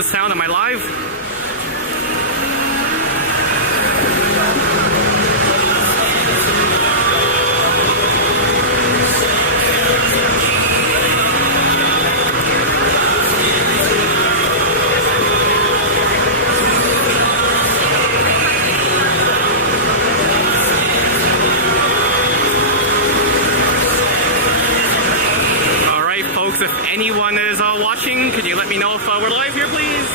the sound? Am I live? If anyone is watching, could you let me know if we're live here, please?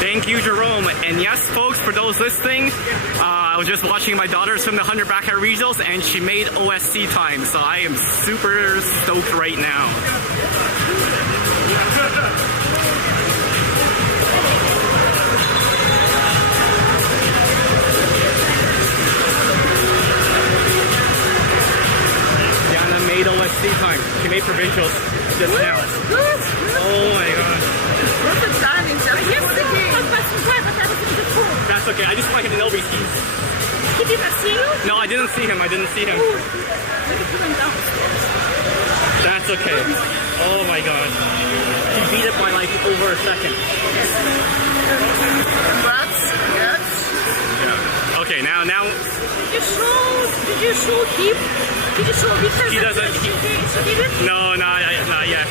Thank you, Jerome. And yes, folks, for those listening, I was just watching my daughter swim the 100 backcountry regionals, and she made OSC time, so I am super stoked right now. Diana made OSC time. She made provincials just now. Oh my god. Perfect timing. That's okay. I just want to get an LBC. Did you not see you? No, I didn't see him. I didn't see him. That's okay. Oh my god. He beat it by like over a second. Congrats. Yes. Yeah. Okay, now. Did you show him? He doesn't. No, not yet.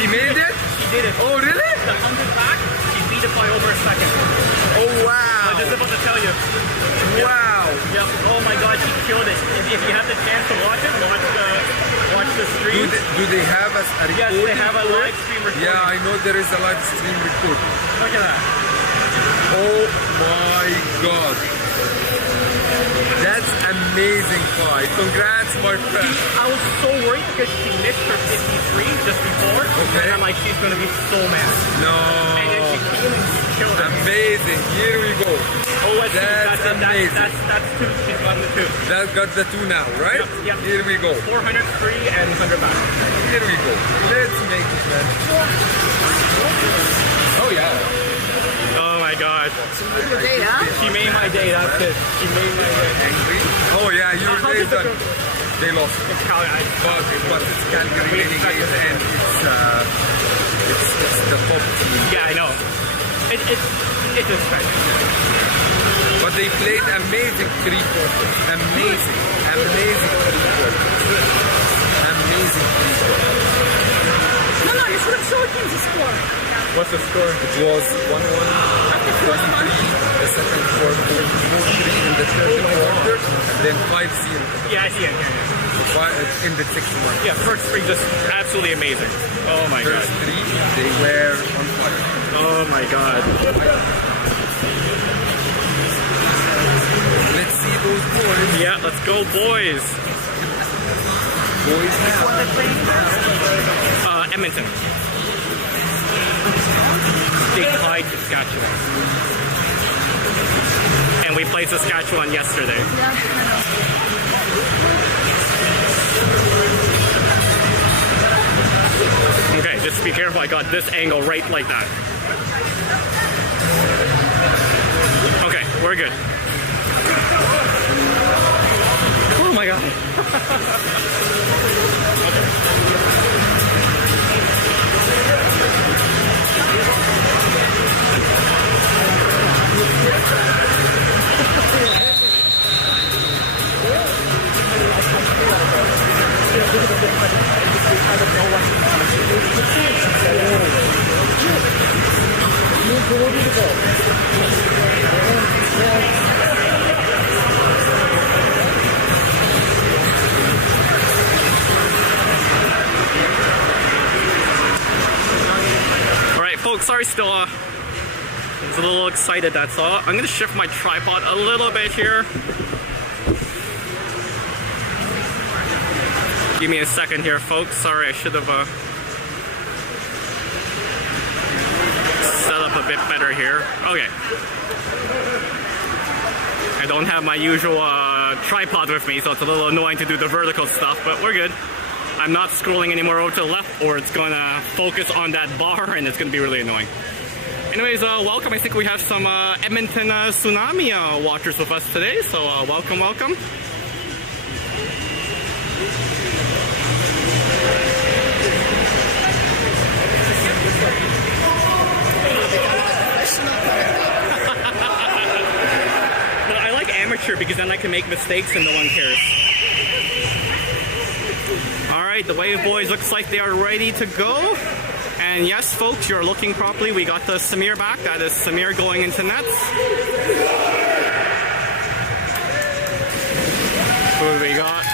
She made it? She did it. Oh, really? The 100 back, she beat it by over a second. Oh, wow. I was just about to tell you. Wow. Yep. Oh my god, she killed it. If you have the chance to watch it, watch the stream. Do they have a recording? Yes, they have a live stream recording. Yeah, I know there is a live stream recording. Look at that. Oh my god. That's amazing fight. Congrats, my friend. I was so worried because she missed her 53 just before. Okay. And I'm like, she's going to be so mad. No. And then she came and she killed it. Amazing. Here we go. Oh, that's amazing. That's two. She's gotten the two. That got the two now, right? Yep. Here we go. 400 free and 100 back. Here we go. Let's make it, man. Oh, yeah. Oh my god. She made your day, huh? She made my day, that's it. She made my day. Angry? Oh yeah, your day done. They lost. It's Calgary. But it's Calgary Renegades and it's the top team. Yeah, I know. It's expected. But they played amazing three-quarters. Amazing three-quarters. Amazing three-quarters. No, you should have showed him the score. What's the score? It was 1-1, 1-3, the second quarter, 4-3 in the third quarter, then 5-0. Yeah, I see it. Yeah. In the sixth one. Yeah, first three just absolutely amazing. Oh my god. First three, they were on fire. Oh my god. Let's see those boys. Yeah, let's go, boys. Boys now. Edmonton. They tied Saskatchewan. And we played Saskatchewan yesterday. Yeah, I know. Okay, just be careful. I got this angle right like that. Okay, we're good. Oh my god. All right, folks, sorry, still I was a little excited, that's all. I'm gonna shift my tripod a little bit here. Give me a second here, folks. Sorry, I should have set up a bit better here. Okay. I don't have my usual tripod with me, so it's a little annoying to do the vertical stuff, but we're good. I'm not scrolling anymore over to the left, or it's gonna focus on that bar, and it's gonna be really annoying. Anyways, welcome. I think we have some Edmonton tsunami watchers with us today, so welcome, welcome. But I like amateur because then I can make mistakes and no one cares. Alright, the Wave Boys looks like they are ready to go. And yes, folks, you're looking properly. We got the Samir back. That is Samir going into nets. Who do we got?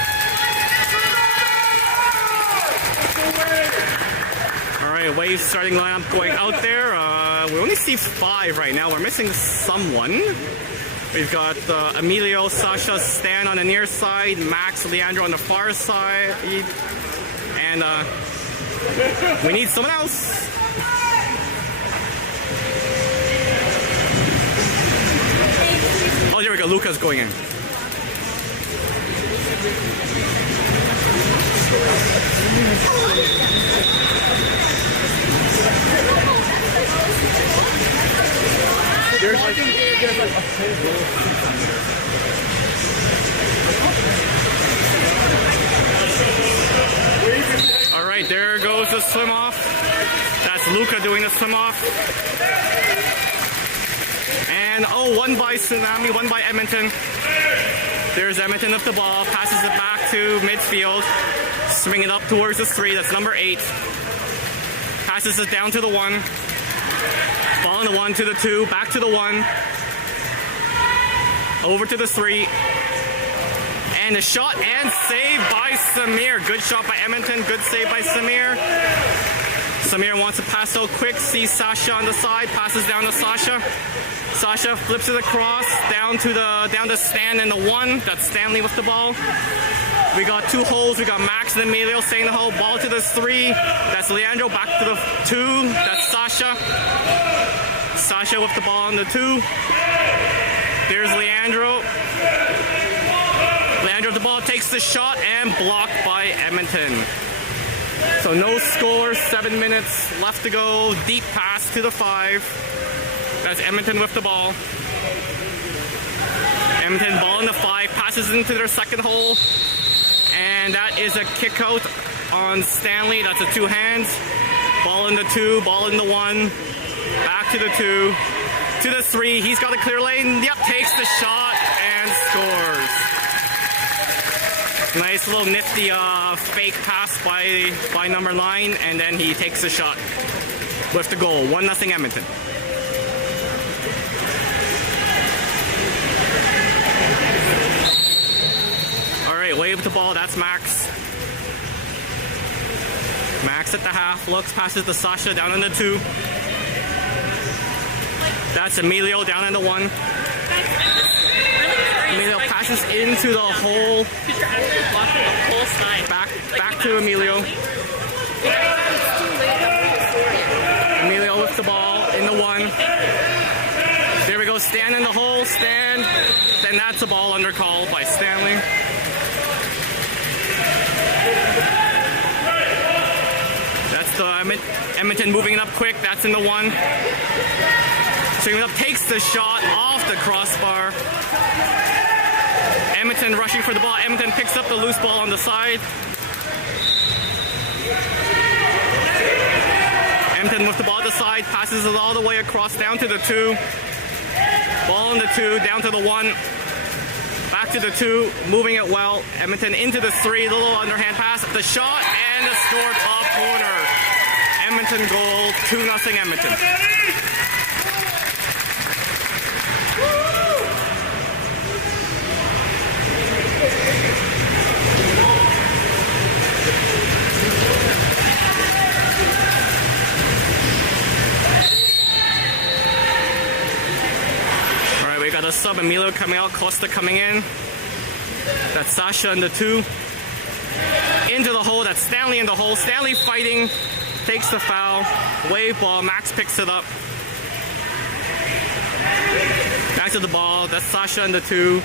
Alright, Wave starting lineup going out there. We only see 5 right now. We're missing someone. We've got Emilio, Sasha, Stan on the near side, Max, Leandro on the far side, and we need someone else. Oh, there we go. Luca's going in. All right, there goes the swim off. That's Luca doing the swim off. And oh, one by Tsunami, one by Edmonton. There's Edmonton with the ball, passes it back to midfield, swing it up towards the 3. That's number 8. Passes it down to the 1. Ball in the 1 to the 2, back to the 1. Over to the 3. And a shot and save by Samir. Good shot by Edmonton, good save by Samir. Samir wants to pass out quick, sees Sasha on the side, passes down to Sasha. Sasha flips it across, down to Stan in the 1. That's Stanley with the ball. We got 2 holes. We got Max and Emilio staying in the hole. Ball to the 3. That's Leandro. Back to the 2. That's Sasha. Sasha with the ball on the 2. There's Leandro. Leandro with the ball takes the shot and blocked by Edmonton. So no score. 7 minutes left to go. Deep pass to the 5. That's Edmonton with the ball. Edmonton ball in the 5. Passes into their second hole. And that is a kick out on Stanley. That's a 2 hands. Ball in the 2, ball in the 1. Back to the 2. To the 3. He's got a clear lane. Yep, takes the shot and scores. Nice little nifty fake pass by number 9. And then he takes the shot with the goal. 1-0 Edmonton. Wave the ball, that's Max. Max at the half, looks, passes to Sasha down in the 2. That's Emilio down in the 1. Emilio passes into the hole. Back to Emilio. Emilio with the ball in the 1. There we go, Stan in the hole, Stan. Then that's a ball under call by Stanley. That's the Edmonton moving it up quick. That's in the 1. Swinging up, takes the shot off the crossbar. Edmonton rushing for the ball. Edmonton picks up the loose ball on the side. Edmonton with the ball at the side, passes it all the way across down to the 2. Ball in the 2, down to the 1. Back to the 2, moving it well. Edmonton into the 3, little underhand pass. The shot and the score, top corner. Edmonton goal, 2-0 Edmonton. sub, Emilio coming out, Costa coming in. That's Sasha in the 2. Into the hole, that's Stanley in the hole. Stanley fighting, takes the foul. Wave ball, Max picks it up. Back to the ball, that's Sasha in the 2.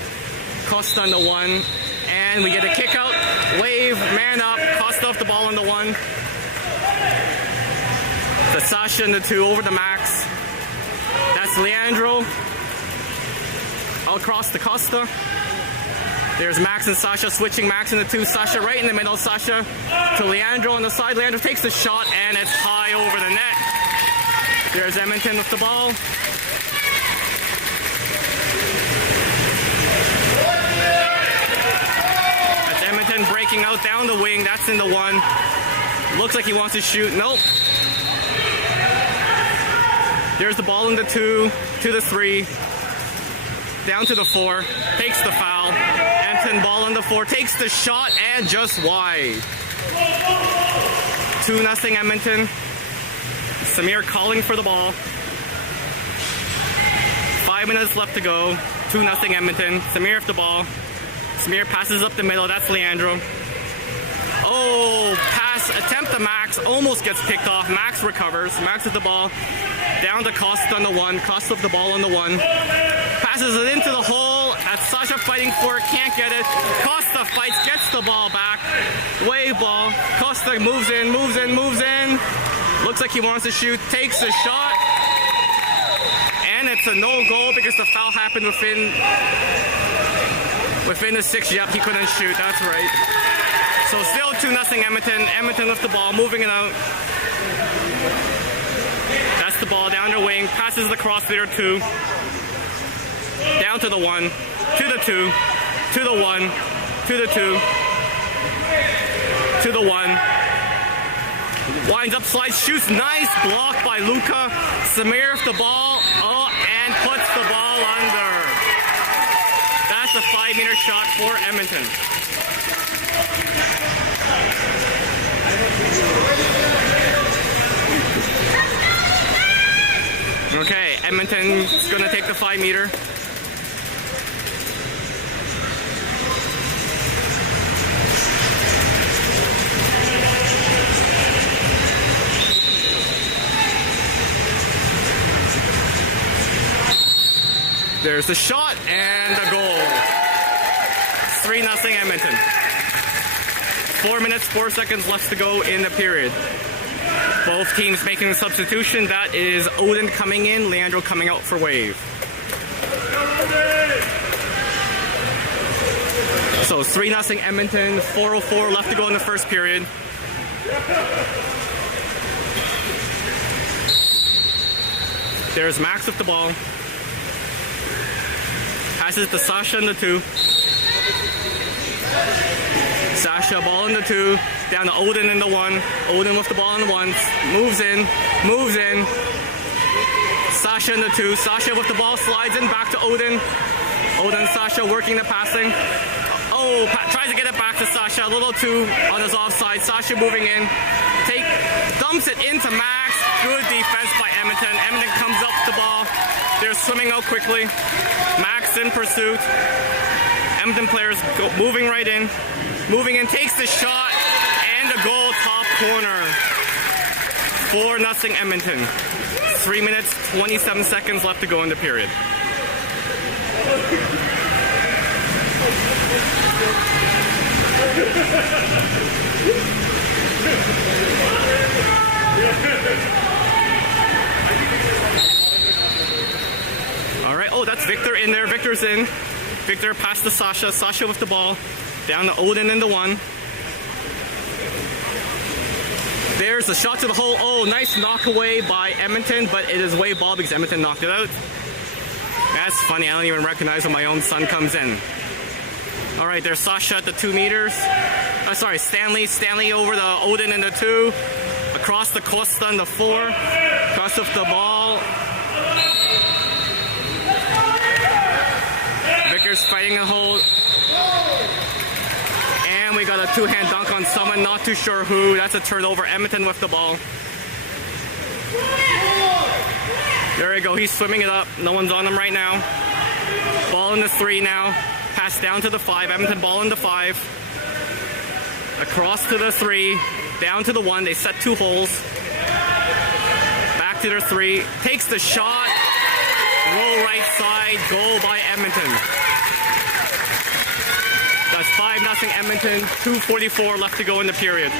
Costa on the 1. And we get a kick out. Wave, man up, Costa off the ball on the 1. That's Sasha in the 2 over the Max. That's Leandro. Across to Costa. There's Max and Sasha switching. Max in the 2. Sasha right in the middle. Sasha to Leandro on the side. Leandro takes the shot and it's high over the net. There's Edmonton with the ball. That's Edmonton breaking out down the wing. That's in the 1. Looks like he wants to shoot. Nope. There's the ball in the 2 to the 3. Down to the 4, takes the foul. Edmonton ball in the 4, takes the shot and just wide. 2-0 Edmonton. Samir calling for the ball. 5 minutes left to go. 2-0 Edmonton. Samir with the ball. Samir passes up the middle. That's Leandro. Oh, pass attempt to Max. Almost gets picked off. Max recovers. Max with the ball. Down to Costa on the 1. Costa with the ball on the 1. Passes it into the hole. That's Sasha fighting for it. Can't get it. Costa fights. Gets the ball back. Wave ball. Costa moves in. Moves in. Moves in. Looks like he wants to shoot. Takes the shot. And it's a no goal because the foul happened within the 6. Yep, he couldn't shoot. That's right. So still 2-0 Edmonton. Edmonton with the ball. Moving it out. That's the ball down the wing. Passes the crossfitter 2. Down to the 1. To the 2. To the 1. To the 2. To the 1. Winds up, slides, shoots. Nice block by Luka. Samir with the ball. Oh, and puts the ball under. That's a 5-meter shot for Edmonton. Okay, Edmonton's gonna take the 5-meter. There's the shot and the goal. 3-0 Edmonton. 4 minutes, 4 seconds left to go in the period. Both teams making a substitution. That is Odin coming in, Leandro coming out for Wave. So 3-0 Edmonton, 4:04 left to go in the first period. There's Max with the ball. Passes to Sasha in the 2. Sasha ball in the 2. Down to Odin in the 1. Odin with the ball in the 1. Moves in. Moves in. Sasha in the 2. Sasha with the ball slides in back to Odin. Odin and Sasha working the passing. Oh, tries to get it back to Sasha. A little 2 on his offside. Sasha moving in. Dumps it into Max. Good defense by Edmonton. Edmonton comes up with the ball. They're swimming out quickly. Max in pursuit. Edmonton players moving right in. Moving in, takes the shot, and the goal top corner. 4-0 Edmonton. 3 minutes, 27 seconds left to go in the period. All right, oh, that's Victor in there. Victor's in. Victor passed to Sasha. Sasha with the ball. Down to Odin in the 1. There's a shot to the hole. Oh, nice knock away by Edmonton, but it is way ball because Edmonton knocked it out. That's funny. I don't even recognize when my own son comes in. All right, there's Sasha at the 2 meters. Sorry, Stanley. Stanley over the Odin in the 2. Across the Costa in the 4. Across with the ball. Vickers fighting a hold. And we got a 2-hand dunk on someone, not too sure who. That's a turnover. Edmonton with the ball. There we go. He's swimming it up. No one's on him right now. Ball in the 3 now. Pass down to the 5. Edmonton ball in the 5. Across to the 3. Down to the 1. They set 2 holes. Back to their 3. Takes the shot. Roll right side. Goal by Edmonton. That's 5-0 Edmonton. 2:44 left to go in the period.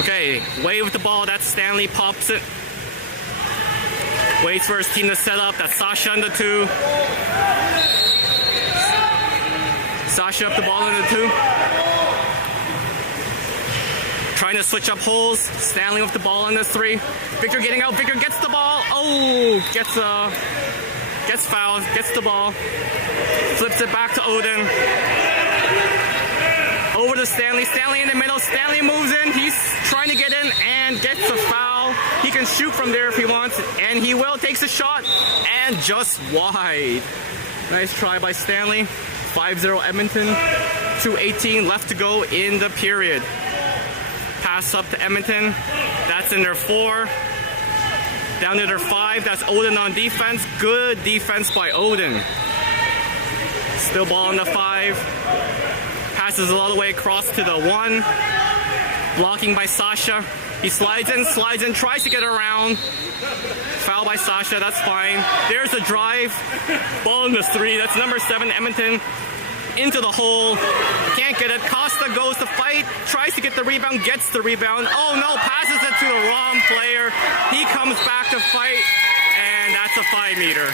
Okay, Wade with the ball. That's Stanley. Pops it. Waits for his team to set up. That's Sasha on the 2. Sasha up the ball in the 2. Trying to switch up holes. Stanley with the ball in the 3. Victor getting out. Victor gets the ball. Oh, gets fouled. Gets the ball. Flips it back to Odin. Over to Stanley. Stanley in the middle. Stanley moves in. He's trying to get in and gets a foul. He can shoot from there if he wants, and he will. Takes a shot and just wide. Nice try by Stanley. 5-0 Edmonton. 2:18 left to go in the period. Pass up to Edmonton. That's in their 4. Down to their 5. That's Odin on defense. Good defense by Odin. Still ball in the 5. Passes it all the way across to the 1. Blocking by Sasha. He slides in, tries to get around. Foul by Sasha, that's fine. There's a drive. Ball in the 3. That's number 7, Edmonton. Into the hole. Can't get it. Costa goes to fight. Tries to get the rebound. Gets the rebound. Oh no, passes it to the wrong player. He comes back to fight. And that's a 5-meter.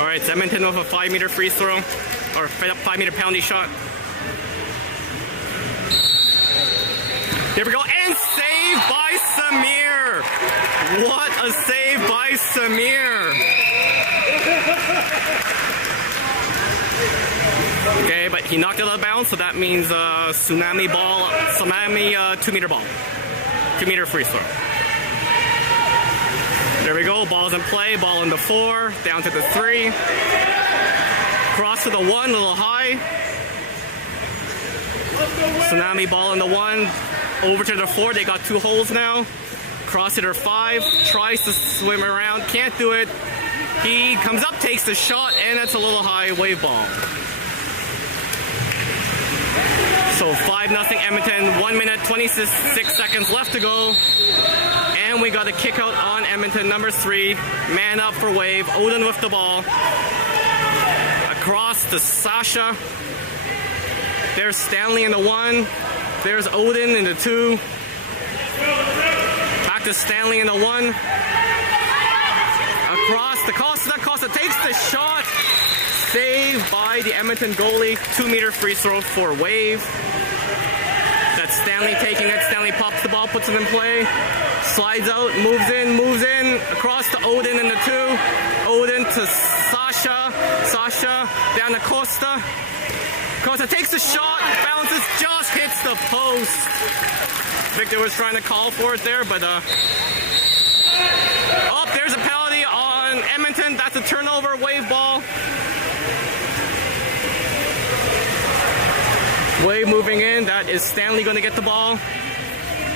Alright, it's Edmonton with a 5-meter free throw. Or 5-meter penalty shot. Here we go. And saved by Samir. What a save by Samir. Okay, but he knocked it out of bounds, so that means tsunami 2-meter ball. 2-meter free throw. There we go, ball's in play, ball in the 4, down to the 3. Cross to the 1, a little high. Tsunami ball in the 1, over to the 4, they got 2 holes now. Cross to their 5, tries to swim around, can't do it. He comes up, takes the shot, and it's a little high, wave ball. So 5-0 Edmonton, 1 minute, 26 seconds left to go. And we got a kick out on Edmonton, number 3. Man up for Wave. Odin with the ball. Across to Sasha. There's Stanley in the 1. There's Odin in the 2. Back to Stanley in the 1. Across to Costa. Costa takes the shot. Saved by the Edmonton goalie. 2-meter free throw for Wave. That's Stanley taking it. Stanley pops the ball, puts it in play. Slides out, moves in. Across to Odin in the 2. Odin to Sasha. Sasha down to Costa. Costa takes the shot, bounces, just hits the post. Victor was trying to call for it there, but oh, there's a penalty on Edmonton. That's a turnover, Wave ball. Wave moving in. That is Stanley going to get the ball.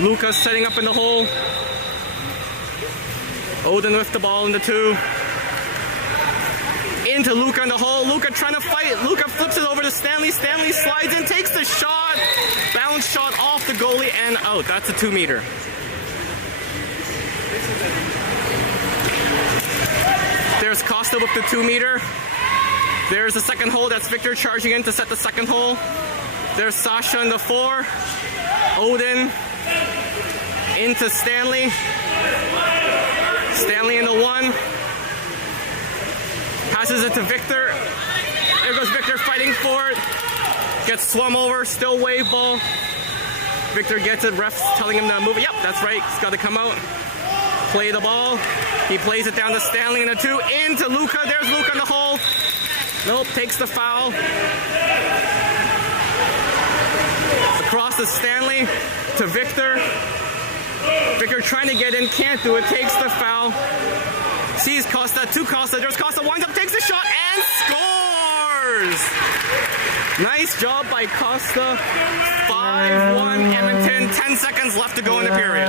Lucas setting up in the hole. Odin with the ball in the 2. Into Luca in the hole. Luca trying to fight. Luca flips it over to Stanley. Stanley slides in, takes the shot. Bounce shot off the goalie and out. That's a 2-meter. There's Costa with the 2-meter. There's the second hole. That's Victor charging in to set the second hole. There's Sasha in the 4. Odin into Stanley. Stanley in the 1. Passes it to Victor. There goes Victor fighting for it. Gets swum over. Still Wave ball. Victor gets it. Ref's telling him to move it. Yep, that's right. He's got to come out. Play the ball. He plays it down to Stanley in the 2. Into Luca. There's Luca in the hole. Nope, takes the foul. Across to Stanley, to Victor. Victor trying to get in, can't do it, takes the foul. Sees Costa to Costa. There's Costa, winds up, takes the shot, and scores! Nice job by Costa. 5-1 Edmonton. 10 seconds left to go in the period.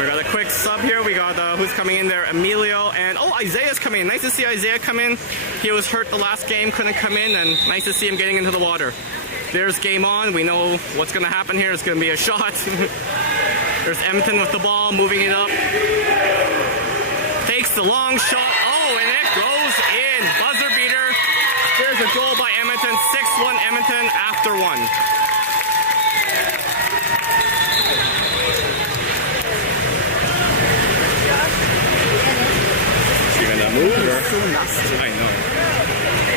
We got a quick sub here. We got who's coming in there? Emilio and Isaiah's coming in. Nice to see Isaiah come in. He was hurt the last game, couldn't come in, and nice to see him getting into the water. There's game on. We know what's going to happen here. It's going to be a shot. There's Edmonton with the ball, moving it up. Takes the long shot. Oh, and it goes in. Buzzer beater. There's a goal by Edmonton. 6-1 Edmonton after one. You're gonna move? It's so nasty. I know.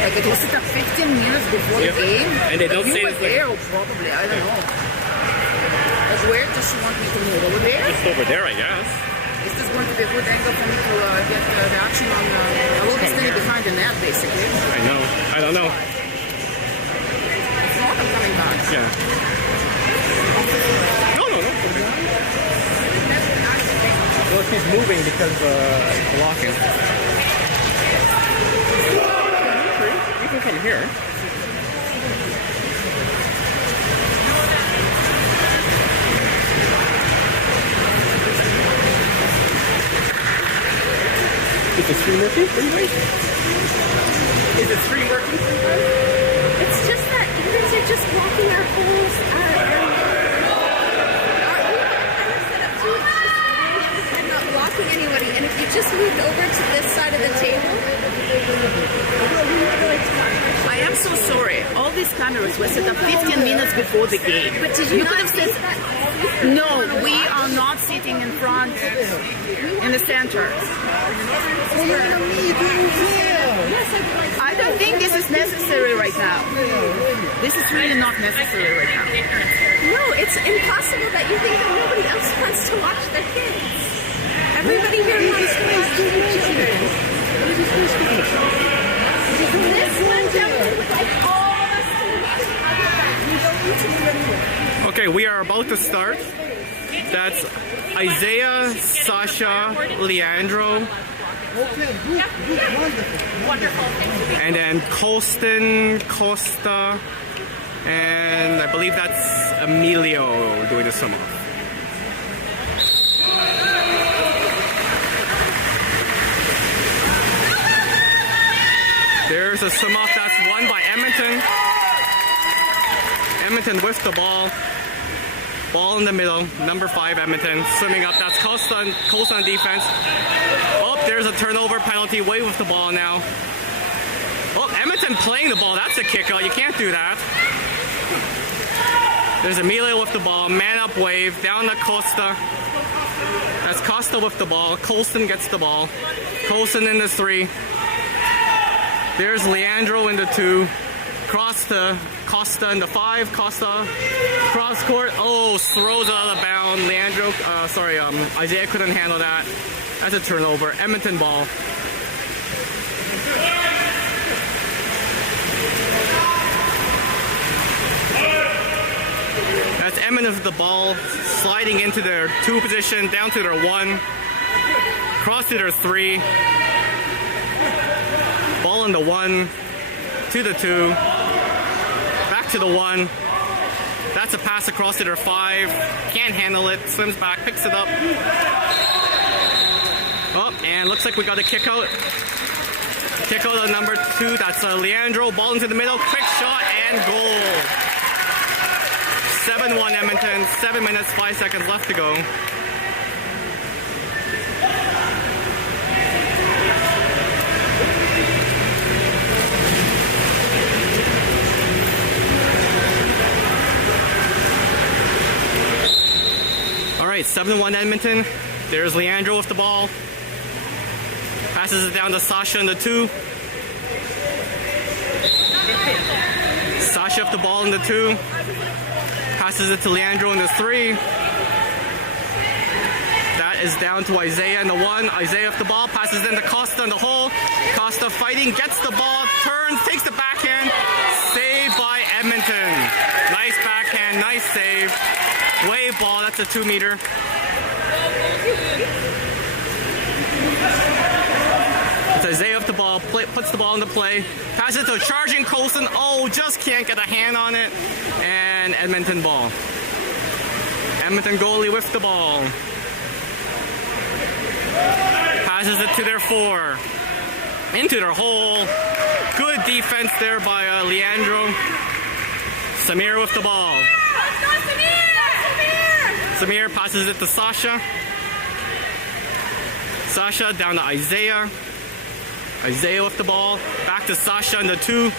Like it was set up 15 minutes before the game. And they don't you say were it's there, probably. I don't know. Like where does she want me to move? Over there? Just over there, I guess. Is this going to be a good angle for me to get the action on? I will be standing behind the net, basically. I know. I don't know. If not, I'm coming back. Yeah. No. Okay. Well, she's moving because blocking. You can come here. Is the screen working for you guys? Is the screen working for you guys? It's just that you guys are just blocking our holes. I'm not blocking anybody. And if you just moved over to this side of the table, I am so sorry. All these cameras were set up 15 minutes before the game. but did you could not have said, no, we are not sitting in front in the center. I don't think this is necessary right now. This is really not necessary right now. No, it's impossible that you think that nobody else wants to watch their kids. Everybody here wants to watch their children. This one gentleman would like all of us to watch it. Other than that, you don't need to do anymore. Okay, we are about to start. That's Isaiah, Sasha, Leandro. And then Colston, Costa, and I believe that's Emilio doing the sum off. There's a sum off that's won by Edmonton. Edmonton with the ball. Ball in the middle, number 5 Edmonton, swimming up, that's Costa on defense. Oh, there's a turnover penalty, Wade with the ball now. Oh, Edmonton playing the ball, that's a kick out, you can't do that. There's Emilio with the ball, man up Wave, down to Costa. That's Costa with the ball, Colston gets the ball. Colston in the 3. There's Leandro in the 2. Cross to Costa in the 5. Costa cross court. Oh, throws it out of bounds. Leandro, Isaiah couldn't handle that. That's a turnover. Edmonton ball. That's Edmonton with the ball, sliding into their 2 position, down to their 1. Cross to their 3. Ball in the 1. To the 2. To the 1. That's a pass across to their 5. Can't handle it. Swims back, picks it up. Oh, and looks like we got a kick out. Kick out of number 2. That's Leandro. Ball into the middle. Quick shot and goal. 7-1 Edmonton. 7 minutes, 5 seconds left to go. Alright, 7-1 Edmonton. There's Leandro with the ball. Passes it down to Sasha in the 2. Sasha with the ball in the 2. Passes it to Leandro in the 3. That is down to Isaiah in the 1. Isaiah with the ball. Passes it to Costa in the hole. Costa fighting. Gets the ball. Turns. Takes the backhand. Saved by Edmonton. Nice backhand. Nice save. Wave ball, that's a 2 meter. It's Isaiah with the ball, puts the ball into play. Passes it to a charging Colson. Oh, just can't get a hand on it. And Edmonton ball. Edmonton goalie with the ball. Passes it to their 4. Into their hole. Good defense there by Leandro. Samir with the ball. Samir passes it to Sasha. Sasha down to Isaiah. Isaiah with the ball. Back to Sasha in the 2.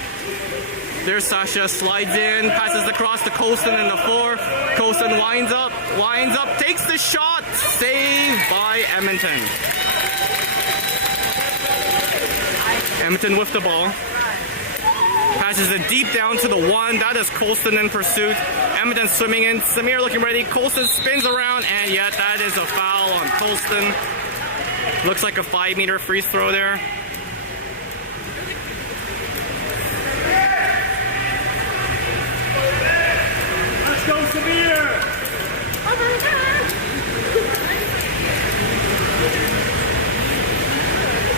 There's Sasha, slides in, passes across to Colson in the 4. Colson winds up, takes the shot. Saved by Edmonton. Edmonton with the ball. Passes it deep down to the 1. That is Colson in pursuit. Edmonton swimming in. Samir looking ready. Colson spins around, and yet that is a foul on Colson. Looks like a 5 meter free throw there. Let's go, Samir!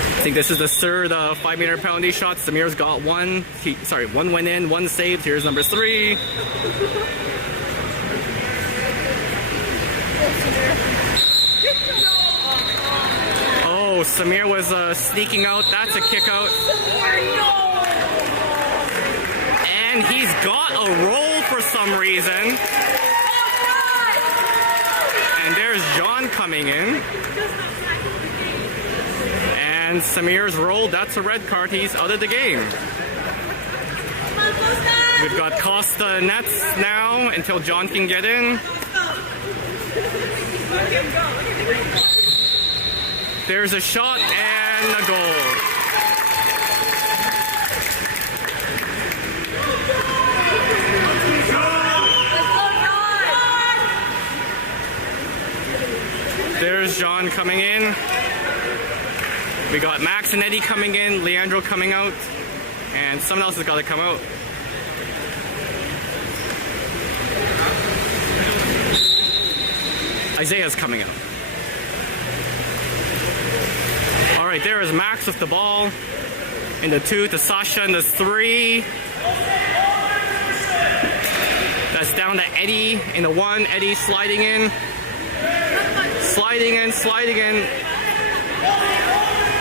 I think this is the third 5 meter penalty shot. Samir's got 1. One went in, 1 saved. Here's number 3. Oh, Samir was sneaking out. That's a kick out. And he's got a roll for some reason. And there's John coming in. And Samir's rolled. That's a red card. He's out of the game. We've got Costa nets now until John can get in. There's a shot and a goal. There's John coming in. We got Max and Eddie coming in, Leandro coming out, and someone else has got to come out. Isaiah's coming out. All right, there is Max with the ball in the 2 to Sasha in the 3. That's down to Eddie in the 1. Eddie sliding in. Sliding in.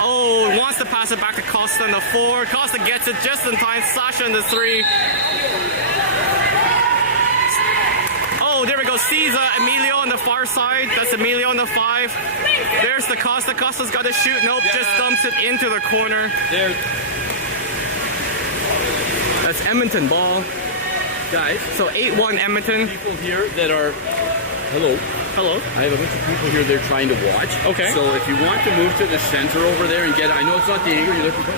Oh, wants to pass it back to Costa in the 4. Costa gets it just in time. Sasha in the 3. Oh, there we go. Sees Emilio on the far side. That's Emilio on the 5. There's the Costa. Costa's got to shoot. Nope, just dumps it into the corner. There. That's Edmonton ball. Guys, So 8-1 Edmonton. people here that are... Hello. Hello. I have a bunch of people here they're trying to watch. Okay. So if you want to move to the center over there and get... I know it's not the angle you're looking for.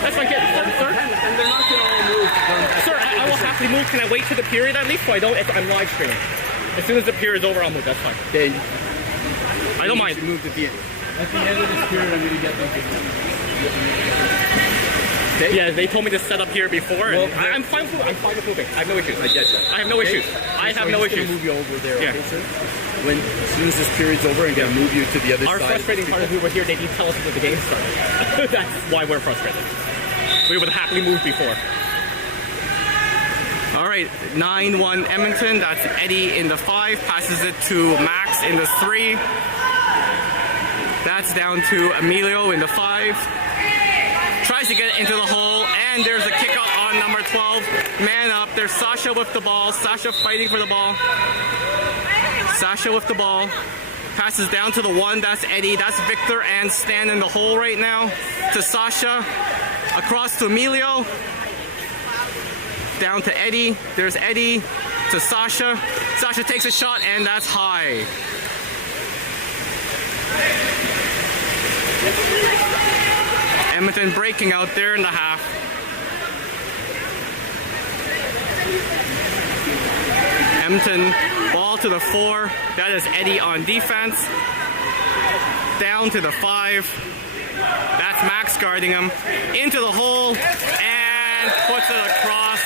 That's my kid. Sir, And they're not going to all move. sir, I will happily move. Can I wait till the period at least so I don't... I'm live streaming. As soon as the period's over, I'll move. That's fine. Okay. I don't mind. Move at the end. At the end of this period, I'm going to get them to move. Okay? Yeah, they told me to set up here before. And Well, I'm fine with moving. I have no issues. I get you. I have no issues. I have no I'm just issues. gonna move you over there, Yeah. okay, sir? As soon as this period's over, I'm going to move you to the other Our side. frustrating part is we were here, they didn't tell us that the game started. That's why we're frustrated. We would happily move before. All right, 9-1 Edmonton. That's Eddie in the 5. Passes it to Max in the 3. That's down to Emilio in the 5. Tries to get it into the hole, and there's a kick out on number 12. Man up. There's Sasha with the ball. Sasha fighting for the ball. Sasha with the ball. Passes down to the 1. That's Eddie. That's Victor and Stan in the hole right now. To Sasha. Across to Emilio. Down to Eddie. There's Eddie. To Sasha. Sasha takes a shot, and that's high. Edmonton breaking out there in the half. Edmonton ball to the 4. That is Eddie on defense. Down to the 5. That's Max guarding him. Into the hole and puts it across.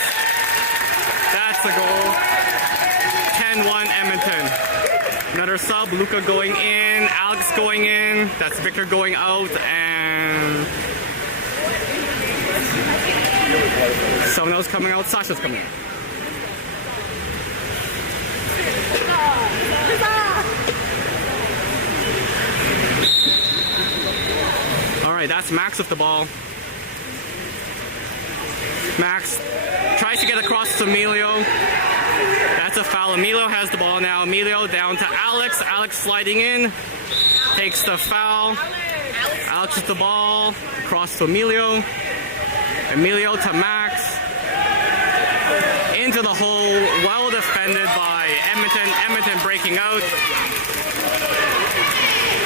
That's the goal. 10-1 Edmonton. Another sub, Luca going in, Alex going in, that's Victor going out, and someone else coming out, Sasha's coming out. Alright, that's Max with the ball. Max tries to get across to Emilio. That's a foul. Emilio has the ball now. Emilio down to Alex. Alex sliding in. Takes the foul. Alex with the ball. Across to Emilio. Emilio to Max. Into the hole. Well defended by Edmonton. Edmonton breaking out.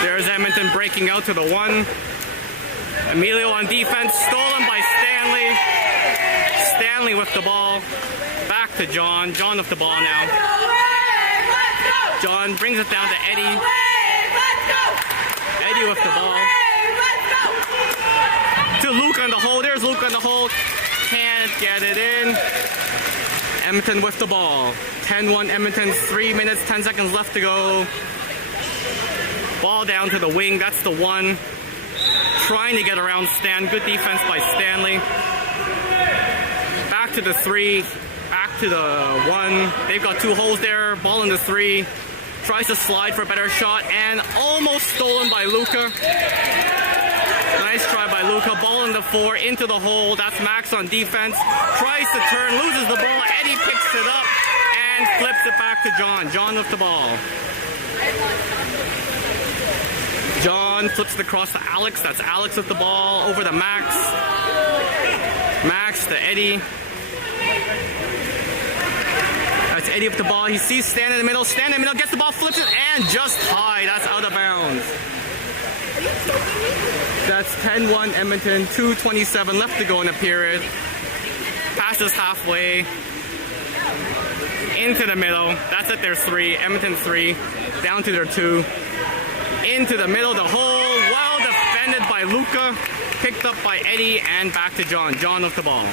There's Edmonton breaking out to the 1. Emilio on defense. Stolen by Stanley. Stanley with the ball. Back to John. John with the ball now. John brings it down to Eddie. Eddie with the ball. To Luke on the hole. There's Luke on the hole. Can't get it in. Edmonton with the ball. 10-1 Edmonton. 3 minutes, 10 seconds left to go. Ball down to the wing. That's the 1. Trying to get around Stan. Good defense by Stanley. Back to the 3. Back to the 1. They've got 2 holes there. Ball in the 3. Tries to slide for a better shot and almost stolen by Luca. Nice try by Luca. Ball in the 4. Into the hole. That's Max on defense. Tries to turn. Loses the ball. Eddie picks it up and flips it back to John. John with the ball. John flips it across to Alex. That's Alex with the ball. Over to Max. Max to Eddie. That's Eddie with the ball. He sees Stan in the middle. Stan in the middle. Gets the ball. Flips it. And just high. That's out of bounds. That's 10-1 Edmonton. 2:27 left to go in the period. Passes halfway. Into the middle. That's at their 3. Edmonton 3. Down to their 2. Into the middle of the hole. Well defended by Luca. Picked up by Eddie and back to John. John with the ball.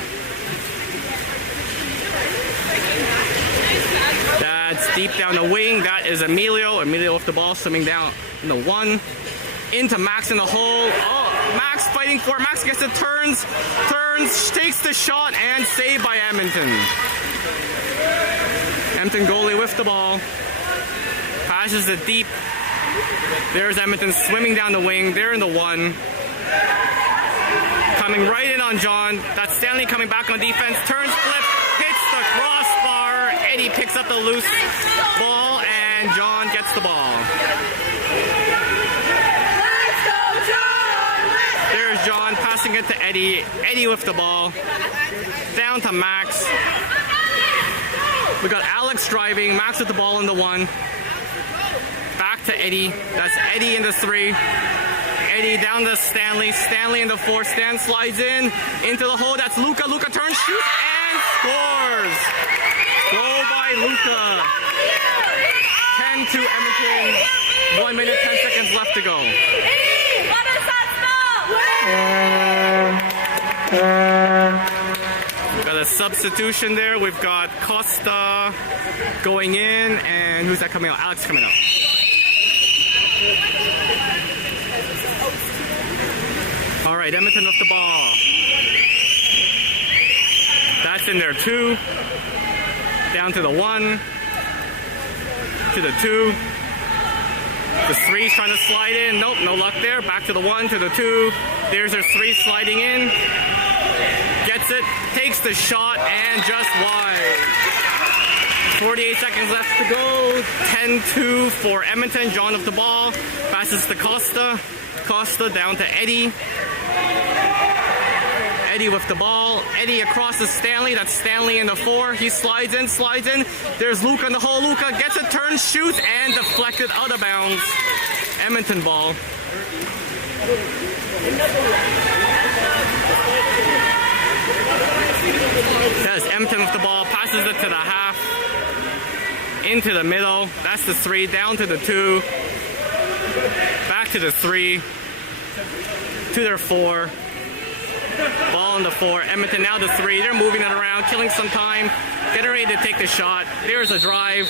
That's deep down the wing. That is Emilio. Emilio with the ball. Swimming down in the 1. Into Max in the hole. Oh, Max fighting for it. Max gets it. Turns. Takes the shot and saved by Edmonton. Edmonton goalie with the ball. Passes it deep. There's Edmonton swimming down the wing. They're in the 1. Coming right in on John. That's Stanley coming back on defense. Turns, flip, hits the crossbar. Eddie picks up the loose ball, and John gets the ball. There's John passing it to Eddie. Eddie with the ball. Down to Max. We got Alex driving. Max with the ball in the 1. Back to Eddie. That's Eddie in the 3. Eddie down to Stanley. Stanley in the 4. Stan slides in. Into the hole. That's Luca. Luca turns, shoots, and scores. Goal by Luca. 10-2 Edmonton. 1 minute, 10 seconds left to go. We've got a substitution there. We've got Costa going in. And who's that coming out? Alex coming out. All right, Edmonton with the ball. That's in there 2. Down to the 1. To the 2. The 3's trying to slide in. Nope, no luck there. Back to the 1, to the 2. There's their 3 sliding in. Gets it. Takes the shot and just wide. 48 seconds left to go. 10-2 for Edmonton. John with the ball. Passes to Costa. Costa down to Eddie. Eddie with the ball. Eddie across to Stanley. That's Stanley in the 4. He slides in. There's Luca in the hole. Luca gets it, turns, shoots, and deflected out of bounds. Edmonton ball. That's Edmonton with the ball. Passes it to the half. Into the middle. That's the 3. Down to the 2. Back to the 3. To their 4. Ball in the 4. Edmonton now the 3. They're moving it around, killing some time. Getting ready to take the shot. There's a drive.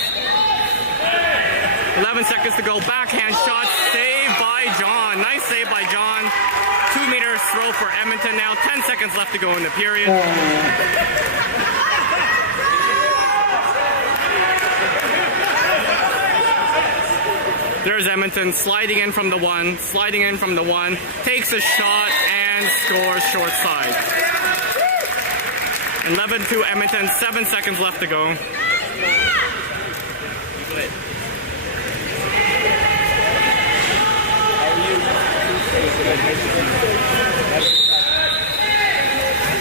11 seconds to go. Backhand shot, saved by John. Nice save by John. 2 meters throw for Edmonton now. 10 seconds left to go in the period. There's Edmonton sliding in from the one, takes a shot and scores short side. 11-2 Edmonton, 7 seconds left to go.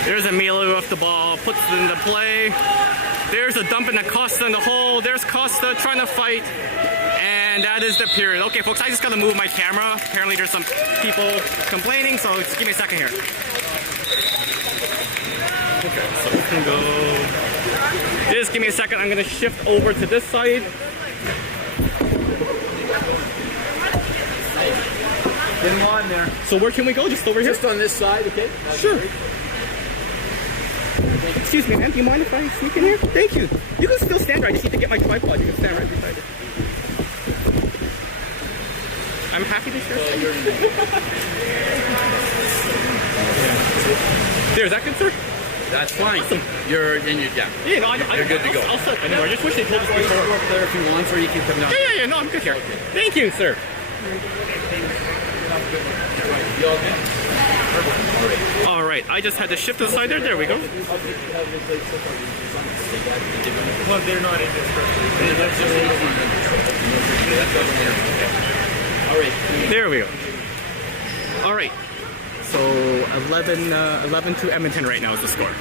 There's Emilio with the ball, puts it into play. There's a dump in the Costa in the hole. There's Costa trying to fight. And that is the period. Okay, folks, I just gotta move my camera. Apparently there's some people complaining, so just give me a second here. Okay, so we can go. Just give me a second. I'm gonna shift over to this side. Get him on there. So where can we go? Just over here? Just on this side, okay? Sure. Excuse me, ma'am. Do you mind if I sneak in here? Thank you. You can still stand right. I just need to get my tripod. You can stand right beside it. I'm happy to share. There, is that good, sir? That's fine. Awesome. You're in your gap. Yeah, no, You're good to go. I'll set up anywhere. I just wish they told us before. Go up there if you want, or you can come down. Yeah, no, I'm good here. Okay. Thank you, sir. You all good? All right, I just had to shift to the side there. There we go. Well, they're not in this There we go. All right. So 11-2 Edmonton right now is the score.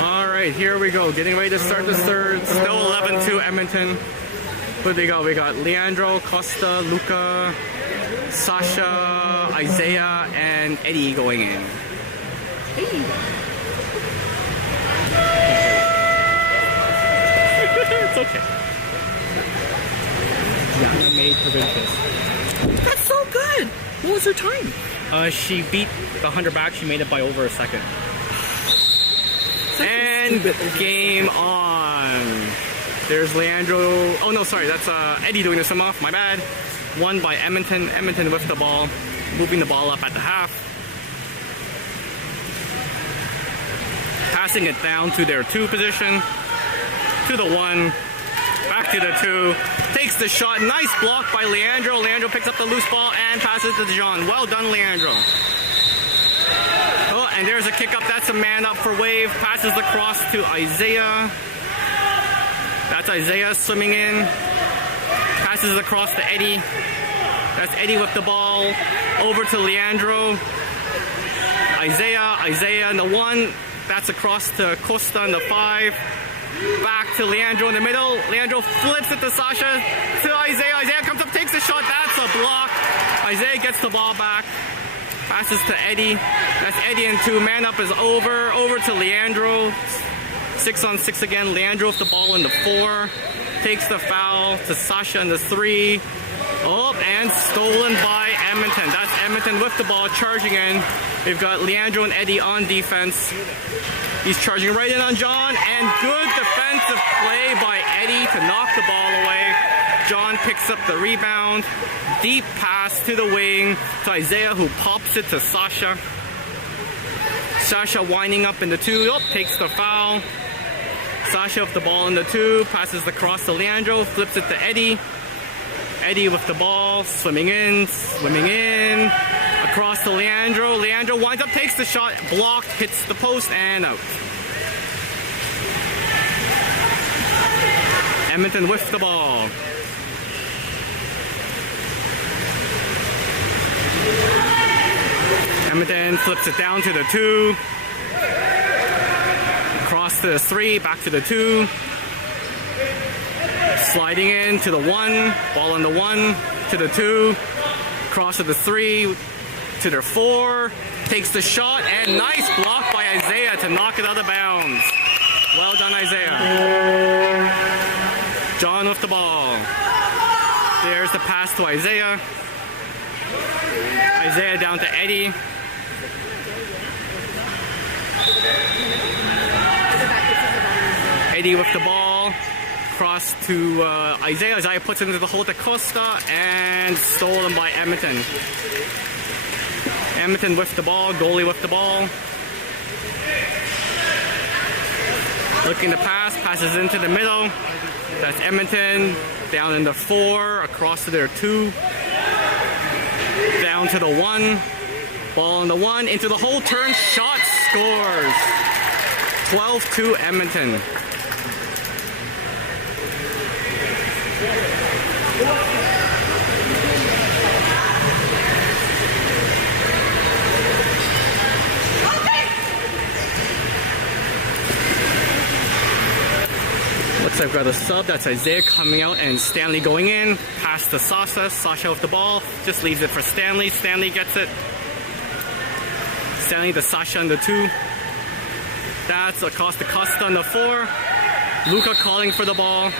All right, here we go. Getting ready to start the third. Still 11-2 Edmonton. What do we got? We got Leandro, Costa, Luca, Sasha, Isaiah, and Eddie going in. It's okay. Young made provincials. That's so good. What was her time? She beat the 100 back. She made it by over a second. And game on. There's Leandro. Oh no, sorry, that's Eddie doing the sum off. My bad. Won by Edmonton. Edmonton with the ball, moving the ball up at the half, passing it down to their 2 position, to the 1, back to the 2. Takes the shot. Nice block by Leandro. Leandro picks up the loose ball and passes to John. Well done, Leandro. Oh, and there's a kick up. That's a man up for Wave. Passes across to Isaiah. That's Isaiah swimming in. Passes across to Eddie. That's Eddie with the ball. Over to Leandro. Isaiah in the 1. That's across to Costa in the 5. Back to Leandro in the middle. Leandro flips it to Sasha. To Isaiah. Isaiah comes up, takes the shot. That's a block. Isaiah gets the ball back. Passes to Eddie. That's Eddie in 2. Man up is over. Over to Leandro. 6-on-6 again. Leandro with the ball in the 4. Takes the foul to Sasha in the 3. Oh, and stolen by Edmonton. That's Edmonton with the ball, charging in. We've got Leandro and Eddie on defense. He's charging right in on John, and good defensive play by Eddie to knock the ball away. John picks up the rebound. Deep pass to the wing to Isaiah, who pops it to Sasha. Sasha winding up in the 2. Oh, takes the foul. Sasha with the ball in the 2. Passes the cross to Leandro. Flips it to Eddie. Eddie with the ball. Swimming in. Across to Leandro. Leandro winds up, takes the shot. Blocked. Hits the post and out. Edmonton with the ball. Edmonton flips it down to the 2. Across to the 3, back to the 2. Sliding in to the 1. Ball on the 1 to the 2. Cross to the 3 to their 4. Takes the shot and nice block by Isaiah to knock it out of bounds. Well done, Isaiah. John with the ball. There's the pass to Isaiah. Isaiah down to Eddie. Eddie with the ball. Cross to Isaiah. Isaiah puts it into the hole to Costa and stolen by Edmonton. Edmonton with the ball. Goalie with the ball. Looking to pass. Passes into the middle. That's Edmonton. Down in the 4. Across to their 2. Down to the 1. Ball on the 1. Into the hole. Turn. Shot. Scores. 12-2 Edmonton. Looks like I've got a sub. That's Isaiah coming out and Stanley going in. Pass to Sasha. Sasha with the ball. Just leaves it for Stanley. Stanley gets it. Stanley to Sasha on the 2. That's across to Costa on the 4. Luka calling for the ball.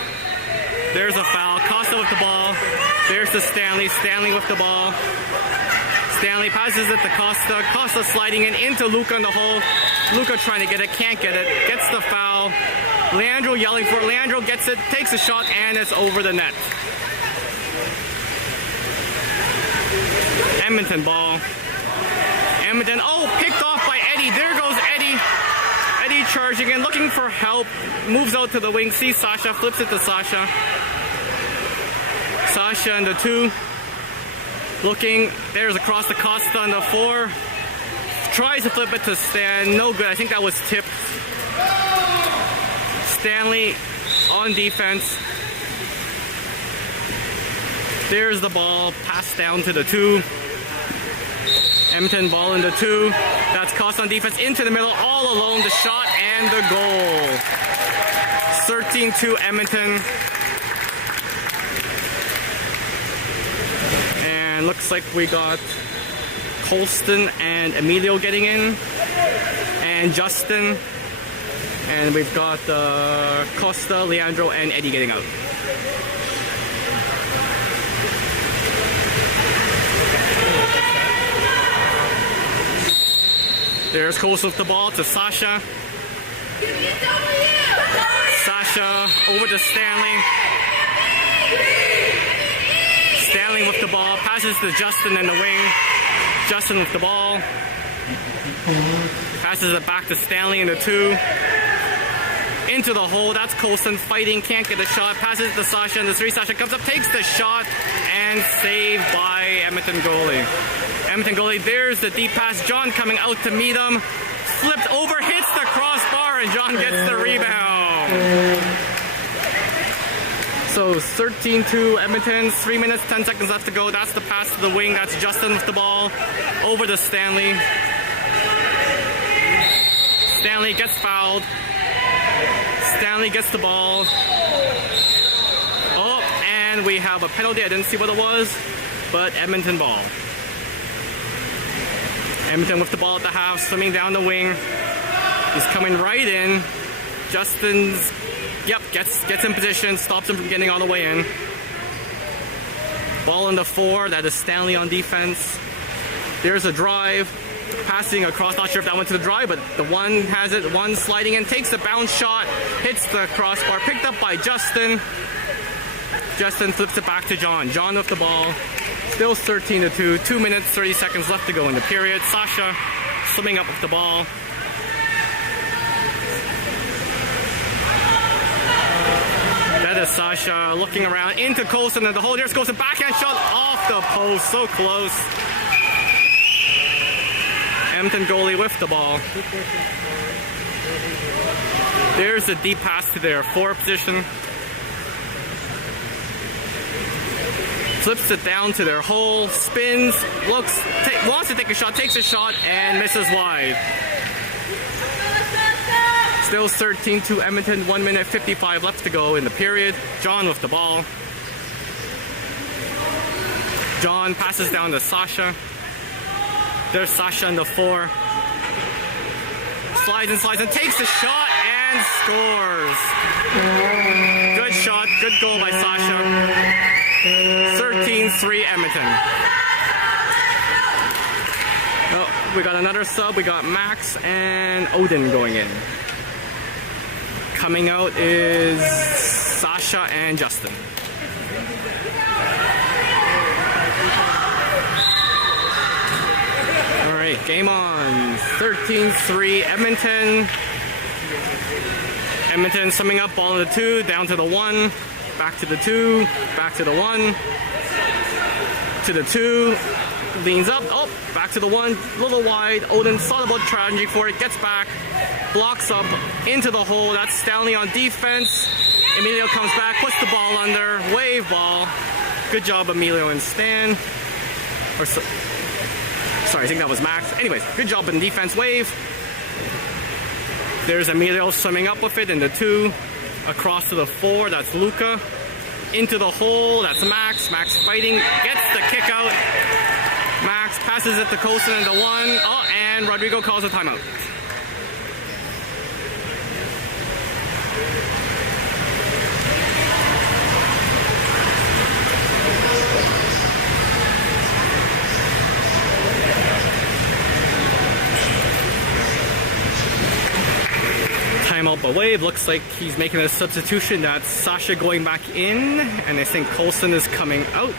There's a foul. Costa with the ball. There's the Stanley. Stanley with the ball. Stanley passes it to Costa. Costa sliding in into Luka in the hole. Luka trying to get it. Can't get it. Gets the foul. Leandro yelling for it. Leandro gets it. Takes a shot and it's over the net. Edmonton ball. Edmonton. Oh, picked off by Eddie. There goes Eddie. Eddie charging in, looking for help. Moves out to the wing. Sees Sasha. Flips it to Sasha. Sasha in the 2. Looking. There's across the Costa on the 4. Tries to flip it to Stan. No good. I think that was tipped. Stanley on defense. There's the ball. Pass down to the 2. Edmonton ball in the 2. That's Costa on defense into the middle, all alone. The shot and the goal. 13-2 Edmonton. And looks like we got Colston and Emilio getting in, and Justin. And we've got Costa, Leandro, and Eddie getting out. There's Costa with the ball to Sasha. Sasha over to Stanley. Stanley with the ball. Passes to Justin in the wing. Justin with the ball. Passes it back to Stanley in the 2. Into the hole. That's Colson fighting. Can't get a shot. Passes to Sasha in the 3. Sasha comes up, takes the shot, and saved by Edmonton goalie. Edmonton goalie. There's the deep pass. John coming out to meet him. Flipped over, hits the crossbar, and John gets the rebound. So 13-2 Edmonton. 3 minutes, 10 seconds left to go. That's the pass to the wing. That's Justin with the ball. Over to Stanley. Stanley gets fouled. Stanley gets the ball. Oh, and we have a penalty. I didn't see what it was, but Edmonton ball. Edmonton with the ball at the half, swimming down the wing. He's coming right in. Justin's, gets in position, stops him from getting all the way in. Ball in the 4, that is Stanley on defense. There's a drive. Passing across, not sure if that went to the drive, but the 1 has it. 1 sliding in, takes the bounce shot, hits the crossbar, picked up by Justin. Justin flips it back to John. John with the ball. Still 13-2. 2 minutes, 30 seconds left to go in the period. Sasha swimming up with the ball. That is Sasha looking around into Colson in the hole. There's Colson, backhand shot off the post. So close. Edmonton goalie with the ball. There's a deep pass to their 4 position. Flips it down to their hole, spins, wants to take a shot, takes a shot, and misses wide. Still 13-2 Edmonton, 1 minute 55 left to go in the period. John with the ball. John passes down to Sasha. There's Sasha on the 4. Slides and takes the shot and scores. Good shot, good goal by Sasha. 13-3 Edmonton. Oh, we got another sub. We got Max and Odin going in. Coming out is Sasha and Justin. All right, game on. 13-3 Edmonton. Edmonton summing up, ball in the 2, down to the 1, back to the 2, back to the 1, to the 2, leans up, oh, back to the 1, a little wide. Odin saw the ball, tragedy for it, gets back, blocks up into the hole. That's Stanley on defense. Emilio comes back, puts the ball under, wave ball. Good job, Emilio and Stan. Sorry, I think that was Max. Anyways, good job in defense, wave. There's Emilio summing up with it in the 2. Across to the 4, that's Luca. Into the hole, that's Max. Max fighting, gets the kick out. Max passes it to Colson in the 1. Oh, and Rodrigo calls a timeout. Timeout by Wave. Looks like he's making a substitution. That's Sasha going back in, and I think Colson is coming out.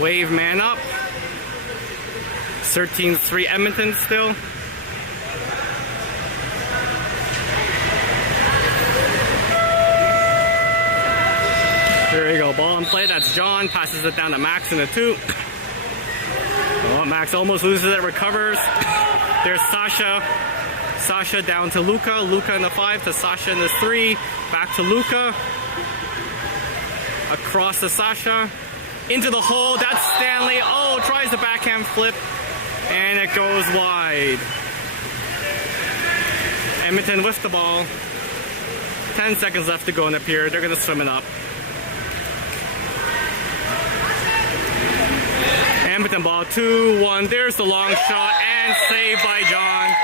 Wave man up. 13-3 Edmonton still. There you go, ball in play. That's John. Passes it down to Max in the 2. Oh, Max almost loses it, recovers. There's Sasha. Sasha down to Luca. Luca in the 5 to Sasha in the 3. Back to Luca. Across to Sasha. Into the hole, that's Stanley. Oh, tries the backhand flip, and it goes wide. Edmonton with the ball. 10 seconds left to go in the period. They're going to swim it up. Edmonton ball, 2-1. There's the long shot, and saved by John.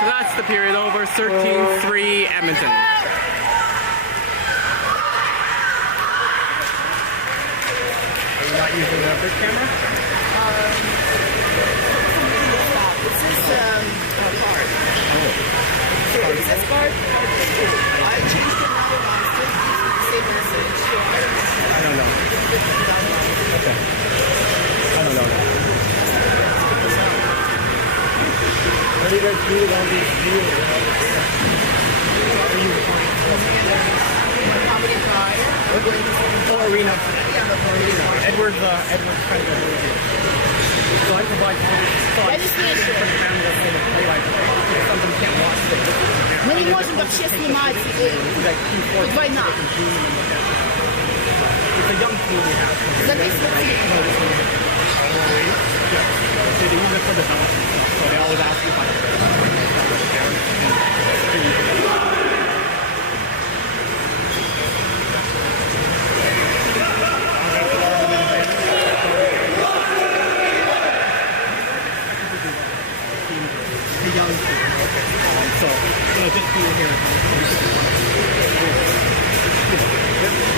So that's the period over. 13-3 Edmonton. Not using the big camera? This is card. So is this card? I changed it now. I'm still using the same message. I don't know. Okay. I don't know. What do you guys do with all these views? Comedy card. Oh, arena. Edward's kind of a so I provide Registration. for the family that's home to play like something can't watch it. Мені можна вообще снимать война. It's a young team we have. Записывать. They use it for the balance and stuff, so they always ask if I so, just be here.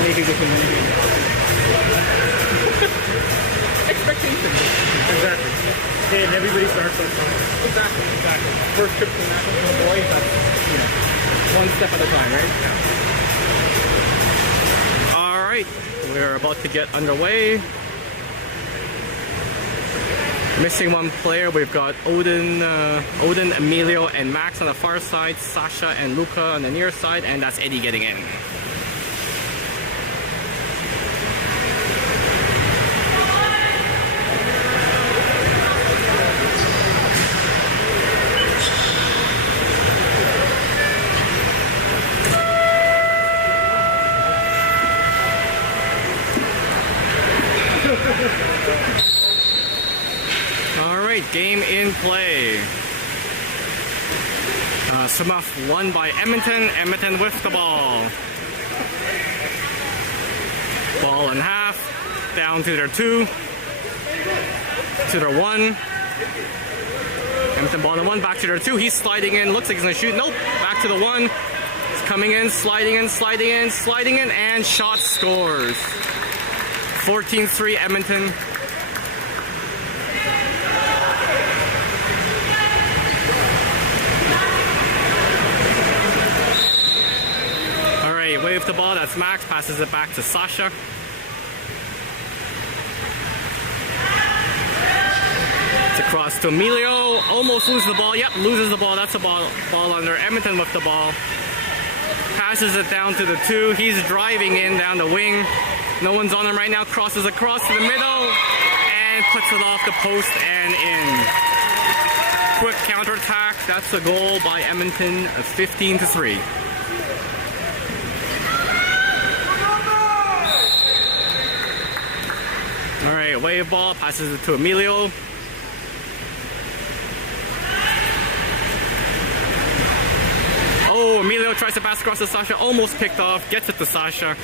Maybe we can win again. Expectations. Exactly. And everybody starts on time. Exactly. First trip to the national for the boys, that's, one step at a time, right? Yeah. All right, we're about to get underway. Missing one player. We've got Odin, Emilio, and Max on the far side. Sasha and Luca on the near side, and that's Eddie getting in. Game in play. Smuff won by Edmonton. Edmonton with the ball. Ball in half. Down to their 2. To their 1. Edmonton ball in 1. Back to their 2. He's sliding in. Looks like he's going to shoot. Nope. Back to the 1. He's coming in. Sliding in. Sliding in. Sliding in. And shot scores. 14-3 Edmonton. Wave the ball, that's Max, passes it back to Sasha. It's across to Emilio, almost loses the ball, yep, loses the ball, that's a ball under. Edmonton with the ball. Passes it down to the 2, he's driving in down the wing. No one's on him right now, crosses across to the middle, and puts it off the post and in. Quick counterattack, that's a goal by Edmonton, 15-3. Alright, wave ball, passes it to Emilio. Oh, Emilio tries to pass across to Sasha, almost picked off, gets it to Sasha.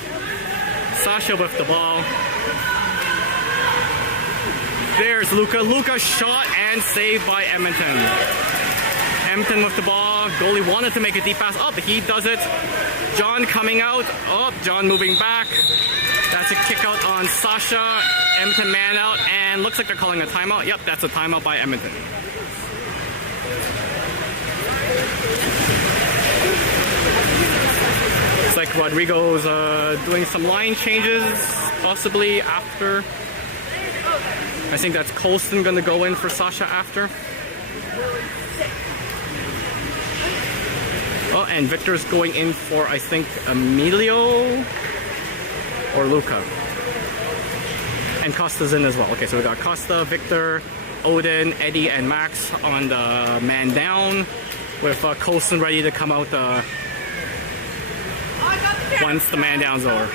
Sasha with the ball. There's Luca. Luca shot and saved by Edmonton. Edmonton with the ball. Goalie wanted to make a deep pass. Oh, he does it. John coming out. Oh, John moving back. That's a kick out on Sasha. Edmonton man out, and looks like they're calling a timeout. Yep, that's a timeout by Edmonton. Looks like Rodrigo's doing some line changes, possibly after. I think that's Colston gonna go in for Sasha after. Oh, and Victor's going in for, I think, Emilio or Luca. And Costa's in as well. Okay, so we got Costa, Victor, Odin, Eddie, and Max on the man down, with Colston ready to come out once the man down's over.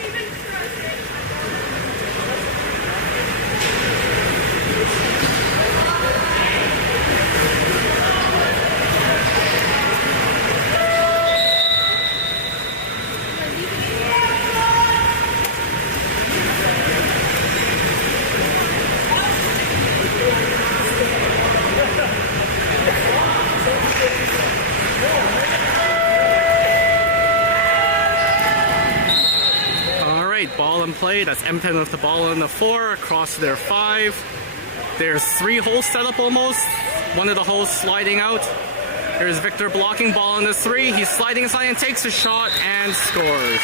Ball in play. That's Edmonton with the ball in the 4 across their 5. There's 3 holes set up almost. One of the holes sliding out. There's Victor blocking ball in the 3. He's sliding inside and takes a shot and scores.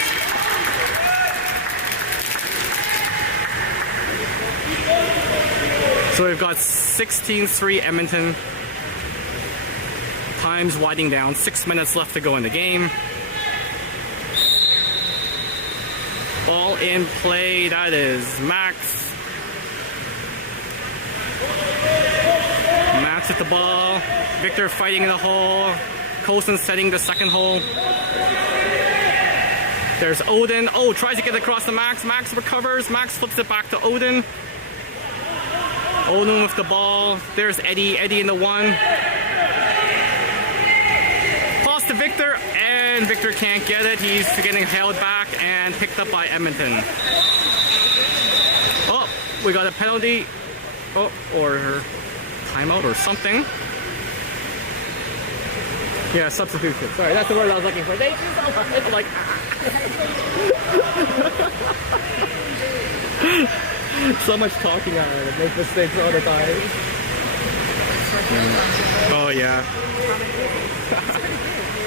So we've got 16-3 Edmonton. Time's winding down. 6 minutes left to go in the game. Ball in play, that is Max. Max at the ball. Victor fighting in the hole. Colson setting the second hole. There's Odin. Oh, tries to get across to Max. Max recovers. Max flips it back to Odin. Odin with the ball. There's Eddie. Eddie in the 1. Toss to Victor. And Victor can't get it. He's getting held back and picked up by Edmonton. Oh, we got a penalty. Oh, or timeout or something. Yeah, substitution. Sorry, that's the word I was looking for. Thank you so much. I'm like, so much talking on it. Make mistakes all the time. Oh, yeah.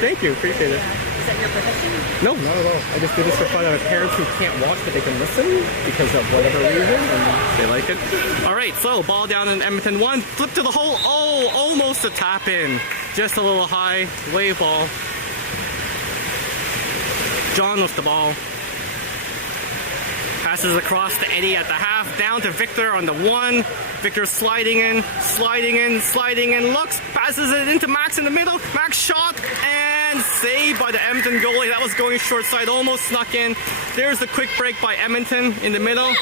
Thank you. Appreciate it. Is that your profession? No, not at all. I just do this for fun. I have parents who can't watch, but they can listen because of whatever reason, and they like it. All right, so ball down in Edmonton 1. Flip to the hole. Oh, almost a tap in. Just a little high. Wave ball. John with the ball. Passes across to Eddie at the half. Down to Victor on the 1. Victor sliding in, looks, passes it into Max in the middle. Max shot and saved by the Edmonton goalie. That was going short side, almost snuck in. There's the quick break by Edmonton in the middle.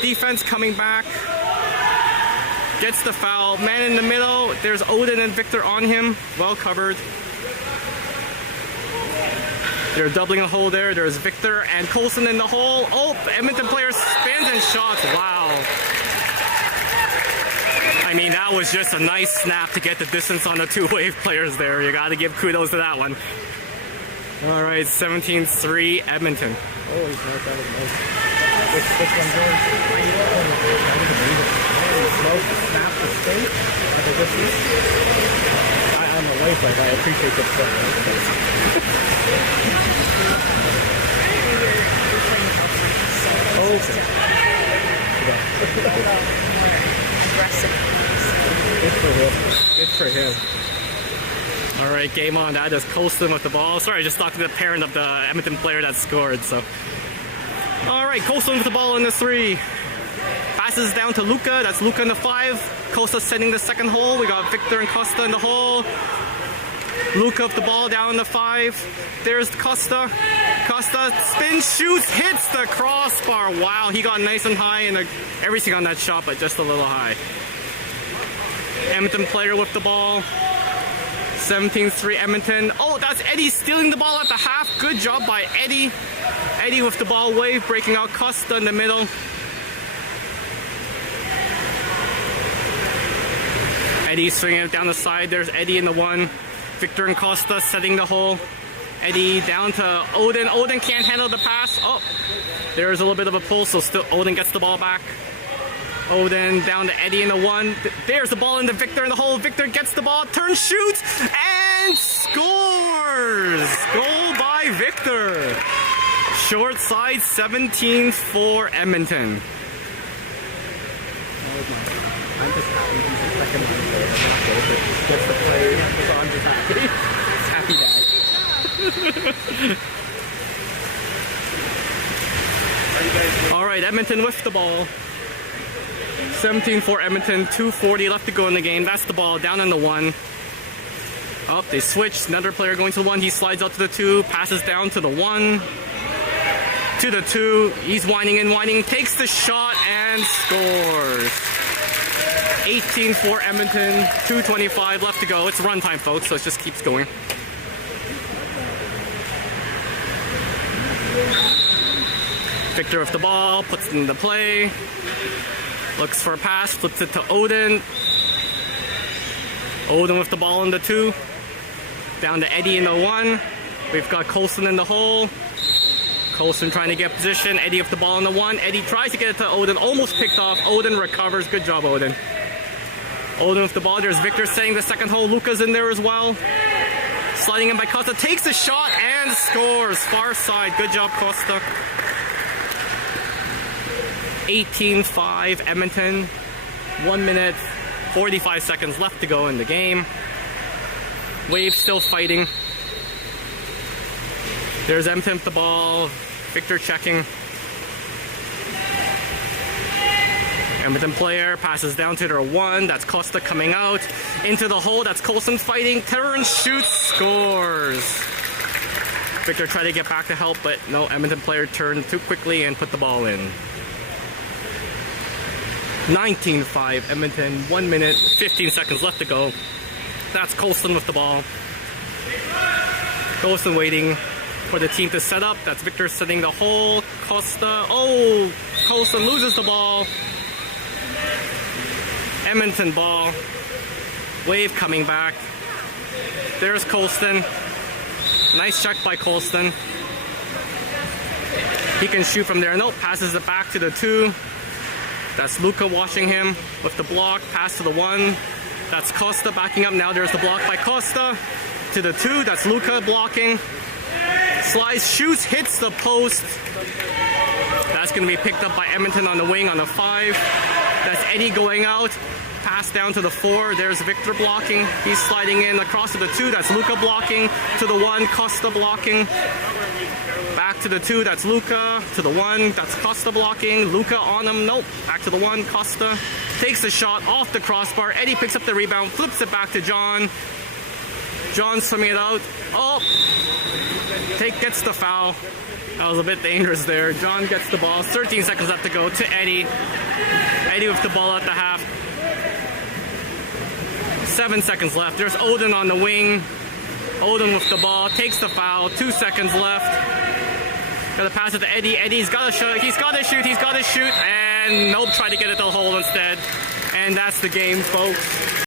Defense coming back. Gets the foul. Man in the middle. There's Odin and Victor on him. Well covered. They're doubling a hole there. There's Victor and Coulson in the hole. Oh, Edmonton player spins and shots. Wow. I mean, that was just a nice snap to get the distance on the two wave players there. You got to give kudos to that one. All right, 17-3 Edmonton. Oh, he's nice. That was nice. This one goes. Snap the spin at the distance. I'm a life like I appreciate this stuff. Okay. Good for him. All right, game on. That is Colston with the ball. Sorry, I just talked to the parent of the Edmonton player that scored. So, all right, Colston with the ball in the 3. Passes down to Luca. That's Luca in the 5. Costa sending the second hole. We got Victor and Costa in the hole. Luca with the ball down in the 5. There's Costa. Costa spins, shoots, hits the crossbar. Wow, he got nice and high and everything on that shot, but just a little high. Edmonton player with the ball. 17-3 Edmonton. Oh, that's Eddie stealing the ball at the half. Good job by Eddie. Eddie with the ball wave, breaking out Costa in the middle. Eddie swinging it down the side. There's Eddie in the 1. Victor and Costa setting the hole. Eddie down to Odin. Odin can't handle the pass. Oh, there's a little bit of a pull, so still Odin gets the ball back. Odin down to Eddie in the 1. There's the ball into Victor in the hole. Victor gets the ball, turns, shoots, and scores! Goal by Victor. Short side, 17-4 Edmonton. I'm just happy he's the second line player. I'm not good, but gets the play, so I'm just happy. Happy dad. All right, Edmonton with the ball. 17-4 Edmonton, 2:40 left to go in the game. That's the ball down in the 1. Oh, they switched. Another player going to the 1. He slides out to the 2, passes down to the 1, to the 2. He's winding in, takes the shot and scores. 18-4 Edmonton, 2:25 left to go. It's run time, folks, so it just keeps going. Victor with the ball, puts it into play. Looks for a pass, flips it to Odin. Odin with the ball in the 2. Down to Eddie in the 1. We've got Coulson in the hole. Coulson trying to get position. Eddie with the ball in the 1. Eddie tries to get it to Odin, almost picked off. Odin recovers. Good job, Odin. Odin with the ball. There's Victor setting the second hole. Luca's in there as well. Sliding in by Costa. Takes the shot and scores. Far side. Good job, Costa. 18-5 Edmonton. 1 minute, 45 seconds left to go in the game. Wave still fighting. There's Edmonton with the ball. Victor checking. Edmonton player passes down to their 1. That's Costa coming out. Into the hole. That's Coulson fighting. Terrence shoots. Scores. Victor tried to get back to help, but no. Edmonton player turned too quickly and put the ball in. 19-5 Edmonton. 1 minute, 15 seconds left to go. That's Coulson with the ball. Coulson waiting for the team to set up. That's Victor setting the hole. Costa. Oh, Coulson loses the ball. Edmonton ball. Wave coming back. There's Coulson. Nice check by Coulson. He can shoot from there. Nope, passes it back to the 2. That's Luca watching him with the block. Pass to the 1. That's Costa backing up. Now there's the block by Costa. To the 2. That's Luca blocking. Slides, shoots, hits the post. That's going to be picked up by Edmonton on the wing on the 5. That's Eddie going out. Pass down to the 4. There's Victor blocking. He's sliding in across to the 2. That's Luca blocking. To the 1, Costa blocking. Back to the 2. That's Luca. To the 1. That's Costa blocking. Luca on him. Nope. Back to the 1. Costa takes the shot off the crossbar. Eddie picks up the rebound. Flips it back to John. John swimming it out. Oh! Gets the foul. That was a bit dangerous there. John gets the ball. 13 seconds left to go to Eddie. Eddie with the ball at the half. 7 seconds left. There's Odin on the wing. Odin with the ball. Takes the foul. 2 seconds left. Gotta pass it to Eddie. Eddie's gotta shoot. He's gotta shoot. He's gotta shoot. And nope, try to get it to the hole instead. And that's the game, folks.